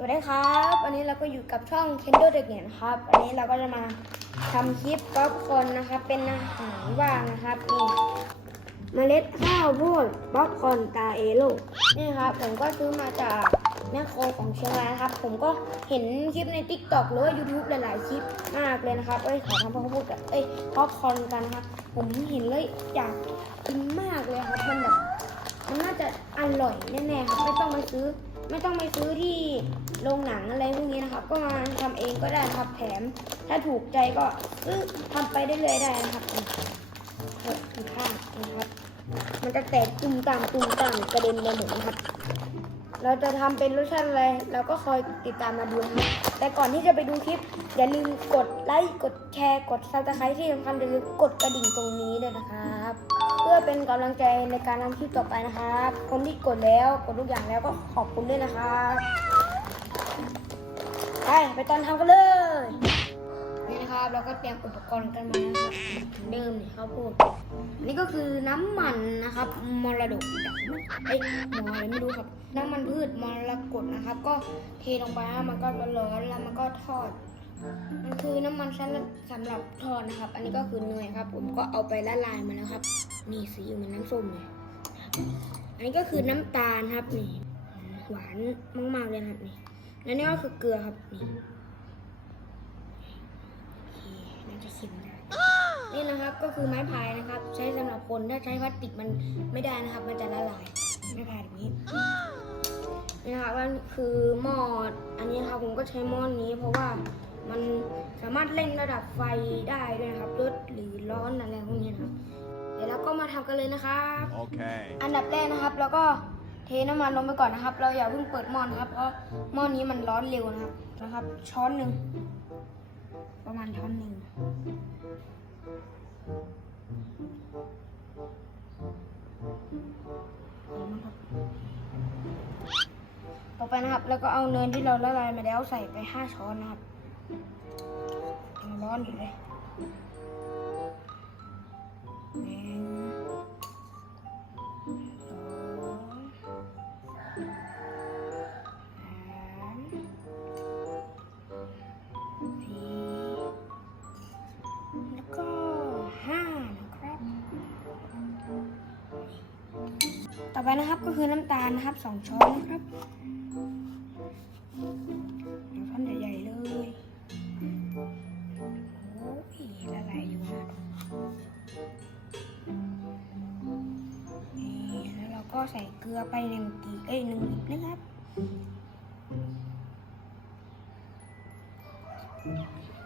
สวัสดีครับวันนี้เราก็อยู่กับช่อง Kendo เด็กเนี่ยนครับอันนี้เราก็จะมาทำคลิปป๊อปคอนนะครับ เป็นอาหารว่างนะครับนี่เมล็ดข้าวโพดป๊อปคอนตาเอโลนี่ครับ ผมก็ซื้อมาจากแมคโครของเชียงรายครับ ผมก็เห็นคลิปใน t ิ k t o k หรือว่า YouTube หลาย ๆ คลิปมากเลยนะครับ เอ้ยขอทำป๊อปคอนกับเอ้ยป๊อปคอนกันนะครับ ผมเห็นเลยอยากกินมากเลยครับมันแบบมันน่าจะอร่อยแน่ๆครับไม่ต้องไปซื้อ ไม่ต้องไปซื้อที่โรงหนังอะไรพวกนี้นะครับ ก็มาทำเองก็ได้นะครับแถมถ้าถูกใจก็ซื้อทำไปได้เลยได้นะครับนี่เปิดข้างนะครับ มันจะแตกตุ้มต่ามตุ้มต่ามกระเด็นไปหมดนะครับ เราจะทำเป็นรสชาติอะไรเราก็คอยติดตามมาดูนะแต่ก่อนที่จะไปดูคลิป อย่าลืมกดไลค์กดแชร์กดซับสไครต์ที่สำคัญอย่าลืมกดกระดิ่งตรงนี้ด้วยนะครับ พื่อเป็นกำลังใจในการทำคลิปต่อไปนะครับ คนที่กดแล้วกดทุกอย่างแล้วก็ขอบคุณด้วยนะครับไปไปตอนทำกันเลยนี่นะครับเราก็เตรียมอุปกรณ์กันมานะครับเหมือนเดิมนี่ข้าวโพดอันนี้ก็คือน้ำมันนะครับมรดกจากเอ้ยหมออะไรไม่รู้ครับน้ำมันพืชมรกตนะครับ ก็เทลงไปแล้วมันก็ร้อนๆแล้วมันก็ทอด มันคือน้ำมันสำหรับสำหรับทอดนะครับ อันนี้ก็คือเนยครับ ผมก็เอาไปละลายมาแล้วครับ นี่สีเหมือนน้ำส้มเลยอันนี้ก็คือน้ำตาลครับนี่หวานมากๆเลยครับนี่แล้วนี่ก็คือเกลือครับนี่น่าจะชิมได้นี่นะครับก็คือไม้พายนะครับ ใช้สำหรับคนถ้าใช้พลาสติกมันไม่ได้นะครับ มันจะละลายไม้พายแบบนี้นี่นะครับมันคือหม้ออันนี้ครับผมก็ใช้หม้อนี้เพราะว่า มันสามารถเร่งระดับไฟได้ด้วยนะครับลดหรือร้อนอะไรพวกนี้นะครับ เดี๋ยวเราก็มาทำกันเลยนะครับ Okay. อันดับแรกนะครับ แล้วก็เทน้ำมันลงไปก่อนนะครับ เราอย่าเพิ่งเปิดหม้อนะครับ เพราะหม้อนี้มันร้อนเร็วนะครับนะครับ ช้อนหนึ่งประมาณช้อนหนึ่งนี่นะครับต่อไปนะครับ แล้วก็เอาเนยที่เราละลายมาแล้วใส่ไป 5 ช้อนนะครับ ยังร้อนอยู่เลยหนึ่งสองสามสี่แล้วก็ห้านะครับ ต่อไปนะครับก็คือน้ำตาลนะครับสองช้อนนะครับ ลือไปหนึ่งกีเอ้ยหนึ่งลิตรนะครับ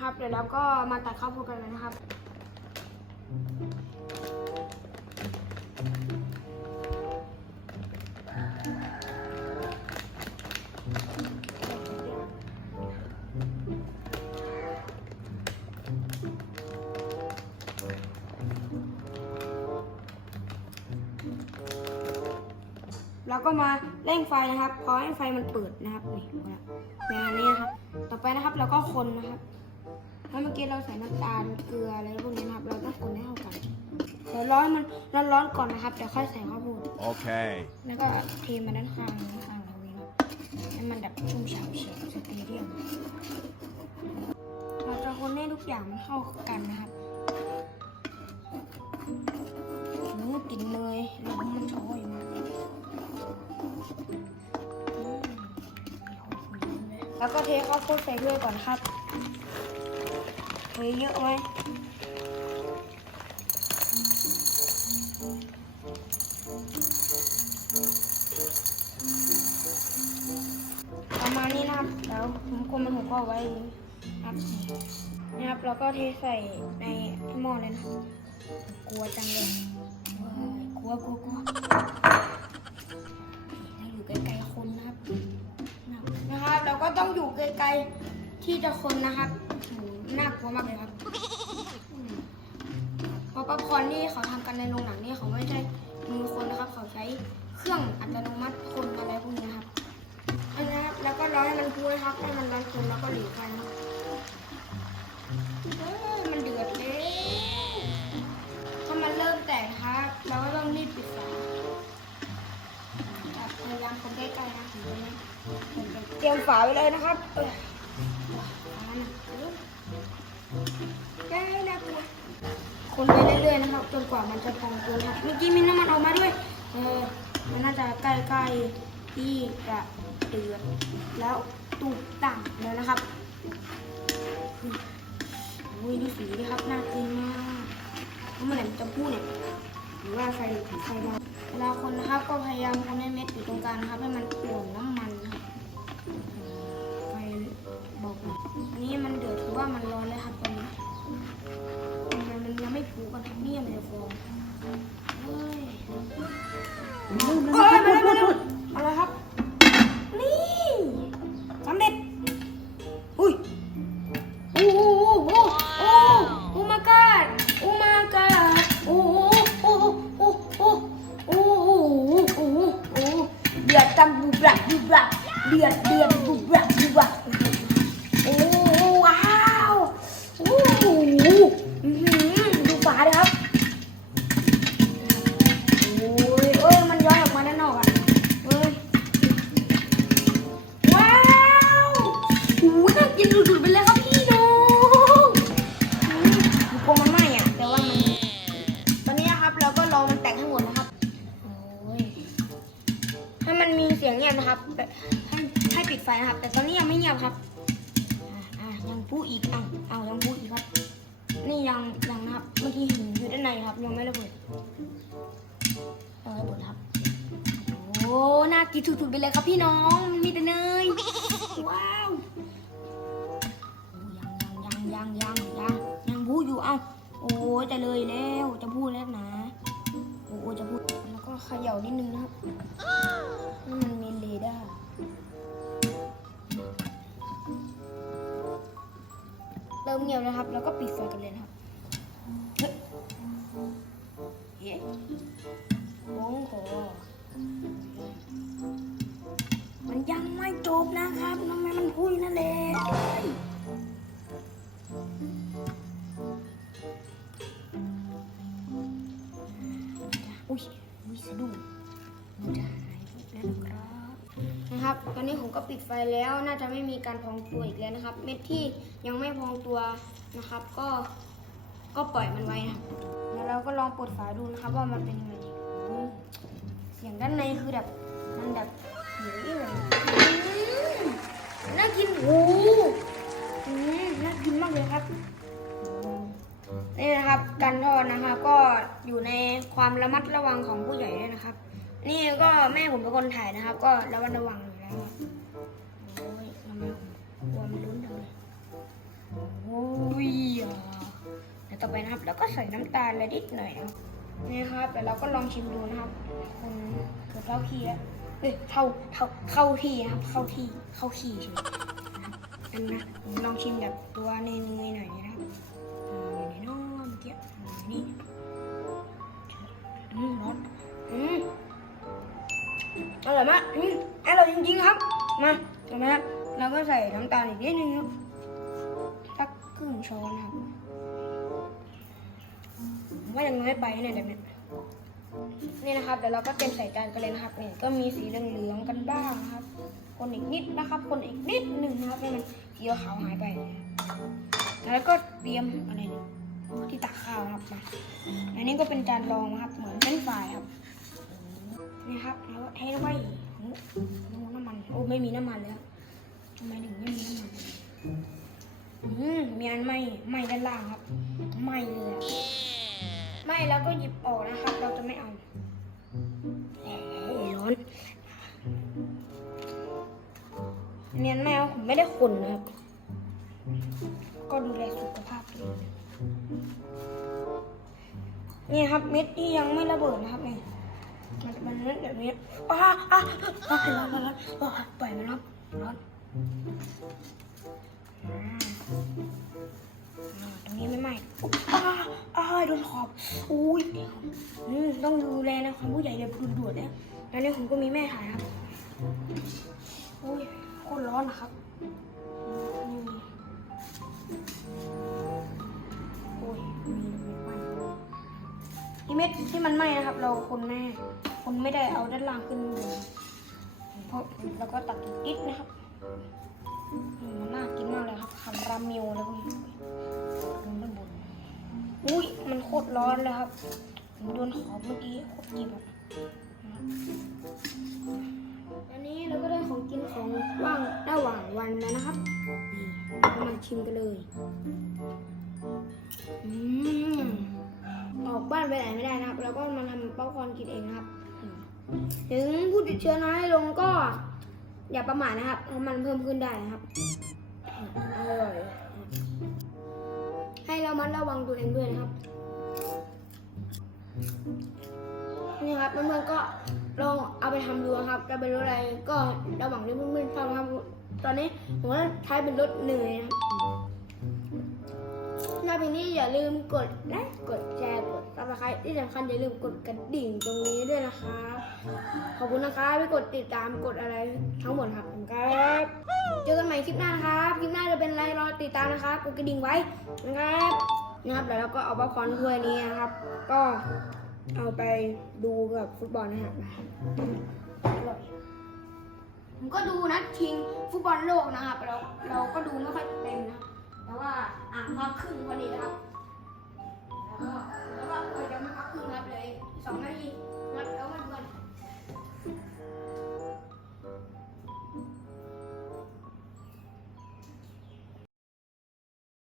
ครับเดี๋ยวเราก็มาตัดข้าวโพดกันเลยนะครับ เราก็มาเร่งไฟนะครับ พอให้ไฟมันเปิดนะครับนี่พอละประมาณนี้นะครับ ต่อไปนะครับเราก็คนนะครับเพราะเมื่อกี้เราใส่น้ำตาลเกลืออะไรพวกนี้นะครับ เราต้องคนให้เข้ากันเดี๋ยวร้อนมันร้อนๆก่อนนะครับเดี๋ยวค่อยใส่ข้าวโพด Okay. แล้วก็เทมาด้านข้างด้านข้างเราเองให้มันแบบชุ่มฉ่ำเฉียวสเตเดียมเราจะคนให้ทุกอย่างมันเข้ากันนะครับหืมกลิ่นเนยแล้วมันโชยมากอืม แล้วก็เทข้าวโพดใส่ด้วยก่อนครับเทเยอะไหมประมาณนี้นะครับ แล้วผมกลมมันหัวข้อไว้ครับนี่ครับ แล้วก็เทใส่ในหม้อเลยนะ กลัวจังเลย กลัวกลัวกลัว นะครับนะเราก็ต้องอยู่ไกลๆที่จะคนนะครับน่ากลัวมากเลยครับอืมเพราะป๊อปคอร์นนี่เขาทำกันในโรงหนังนี่เขาไม่ใช่มือคนนะครับ เขาใช้เครื่องอัตโนมัติคนอะไรพวกนี้ครับอันนี้ครับแล้วก็ร้อให้มันพูนะครับให้มันร้อนคนแล้วก็หลีกไปนะครับ ฝาไว้เลยนะครับเออแก้แล้วคนไปเรื่อยๆนะครับจนกว่ามันจะพองตัวครับเมื่อกี้มีน้ำมันออกมาด้วยเออมันน่าจะใกล้ๆที่จะเดือดแล้วตุ่มต่างแล้วนะครับอุ้ยดูสีดิครับน่ากินมากเมื่อไหร่มันจะพูดเนี่ยหรือว่าไฟถึงไฟมาเวลาคนนะครับก็พยายามคนให้เม็ดอยู่ตรงกลางนะครับให้มันป่วนน้ำมัน บอกนะอันนี้มันเดือดถือว่ามันร้อนแล้วครับตอนนี้มันมันยังไม่ผูกกันครับเนี่ยมันจะฟองเฮ้ยเอ้ยมาเลยมาเลยมาเลยครับ นี่สำเร็จ อุ้ยโอ้โหโอ้โหโอ้โอ้มากาดโอ้มากาดโอ้โอ้โอ้โอ้โอ้โอ้โอ้โอ้เดือดตำบุบลักบุบลักเดือดเดือดบุบลักบุบลัก นะครับแบบให้ให้ปิดไฟนะครับ แต่ตอนนี้ยังไม่เงียบครับอ่ายังพูอีกอ้าวอ้ายังพูอีกครับ นี่ยังยังนะครับเมื่อกี้เห็นอยู่ด้านในครับยังไม่ระเบิดเออบุญครับโอ้น่ากินสุดๆไปเลยครับพี่น้องมันมีแต่เนยว้าวโอ้ยังยังยังยังยังยังพูดอยู่เอ้าโอ้จะเลยแล้วจะพูดแล้วนะโอ้จะพูด เขย่านิดนึงนะครับให้มันมีเลด้าเริ่มเงียบแล้วครับ แล้วก็ปิดไฟกันเลยนะครับ นะครับ ตอนนี้ผมก็ปิดไฟแล้ว น่าจะไม่มีการพองตัวอีกแล้วนะครับ เม็ดที่ยังไม่พองตัวนะครับ ก็ก็ปล่อยมันไว้นะครับแล้วเราก็ลองเปิดฝาดูนะครับ ว่ามันเป็นยังไงเสียงด้านในคือแบบมันแบบเฮ้ยแบบอืมน่ากินโอ้โหอืมน่ากินมากเลยครับนี่นะครับ การทอดนะครับก็อยู่ในความระมัดระวังของผู้ใหญ่ด้วยนะครับ นี่ก็แม่ผมเป็นคนถ่ายนะครับ ก็ระมัดระวัง แล้วโอ้ยทำไมผมกลัวมันลุ้นจังเลยโอ้ยอะเดี๋ยวต่อไปนะครับ แล้วก็ใส่น้ำตาลและนิดหน่อยนะนี่ครับเดี๋ยวเราก็ลองชิมดูนะครับคนเกือบเท่าที่แล้วเอ้ยเท่าเท่าเข้าที่นะครับ เข้าที่เข้าที่ใช่ไหมนะครับอันนะลองชิมแบบตัวเนยๆหน่อยนะครับอยู่ในน้อเมื่อกี้อ่านี่อืมร้อนอืมอร่อยมากอืม อร่อยจริงๆครับ มาเห็นไหมครับเราก็ใส่น้ำตาลอีกนิดนึงครับสักครึ่งช้อนครับว่ายังน้อยไปเนี่ยแบบเนี้ยนี่นะครับเดี๋ยวเราก็เต็มใส่จานกันเลยนะครับนี่ก็มีสีเหลืองๆกันบ้างนะครับ คนอีกนิดนะครับ คนอีกนิดหนึ่งนะครับให้มันสีขาวหายไป แล้วก็เตรียมอะไรเนี่ยที่ตักข้าวนะครับมาอันนี้ก็เป็นจานรองนะครับ เหมือนเป็นฝ่ายครับนี่ครับแล้วเทไว้ ไม่มีน้ำมันแล้วทำไมถึงไม่มีน้ำมันอืมมีอันไหมไหมด้านล่างครับไหมเลยอะไม่แล้วก็หยิบออกนะครับ เราจะไม่เอาร้อนเนียนไม่เอาผมไม่ได้ขนนะครับ ก็ดูแลสุขภาพตัวเองนี่ครับเม็ดที่ยังไม่ระเบิดนะครับเนี่ย มันมันเม็ดแบบนี้อ้าอ้าอ้าร้อนร้อนร้อนปล่อยมันร้อนอ่าอ่าตรงนี้ไม่ไหม้อ้าอ้าโดนขอบอุ้ยต้องดูแลนะความผู้ใหญ่เลยด่วนแล้วนี่ผมก็มีแม่ถ่ายครับอุ้ยโคตรร้อนนะครับนี่โอ้ยมีเม็ดไหม้ที่เม็ดที่มันไหม้นะครับ เราคนแม่ คนไม่ได้เอาด้านล่างขึ้นเลยเพราะแล้วก็ตักอีกนิดนะครับอืมมันน่ากินมากเลยครับคำรามิวแล้วก็มันด้านบนอุ้ยมันโคตรร้อนเลยครับผมโดนหอมเมื่อกี้โคตรเจ็บอันนี้เราก็ได้ของกินของว่างระหว่างวันแล้วนะครับนี่มาชิมกันเลยอืมออกบ้านไปไหนไม่ได้นะครับเราก็มาทำป๊อปคอร์นกินเองนะครับ ถึงผู้ติดเชื้อน้อยลงก็อย่าประมาทนะครับเพราะมันเพิ่มขึ้นได้นะครับอร่อยให้เรามัดระวังตัวเองด้วยนะครับ นี่ครับเพื่อนๆก็ลองเอาไปทำดูครับจะเป็นรถอะไรก็ระหว่างที่เพื่อนๆทำครับ ตอนนี้ผมก็ใช้เป็นรถเหนื่อยนะครับ ถ้าเพลงนี้อย่าลืมกดไลค์กดแชร์กดซับสไครต์ที่สำคัญอย่าลืมกดกระดิ่งตรงนี้ด้วยนะคะขอบคุณนะครับที่กดติดตามกดอะไรทั้งหมดครับขอบคุณครับเจอกันใหม่คลิปหน้านะครับคลิปหน้าจะเป็นอะไรรอติดตามนะครับกดกระดิ่งไว้นะครับนะครับแล้วเราก็เอาป๊อปคอร์นถ้วยนี้นะครับ ก็เอาไปดูกับฟุตบอลนะครับผมก็ดูนัดชิงฟุตบอลโลกนะครับเราเราก็ดูไม่ค่อยเต็มนะครับ ราะว่าอ่านมาครึ่งพอดีนะครับแล้วก็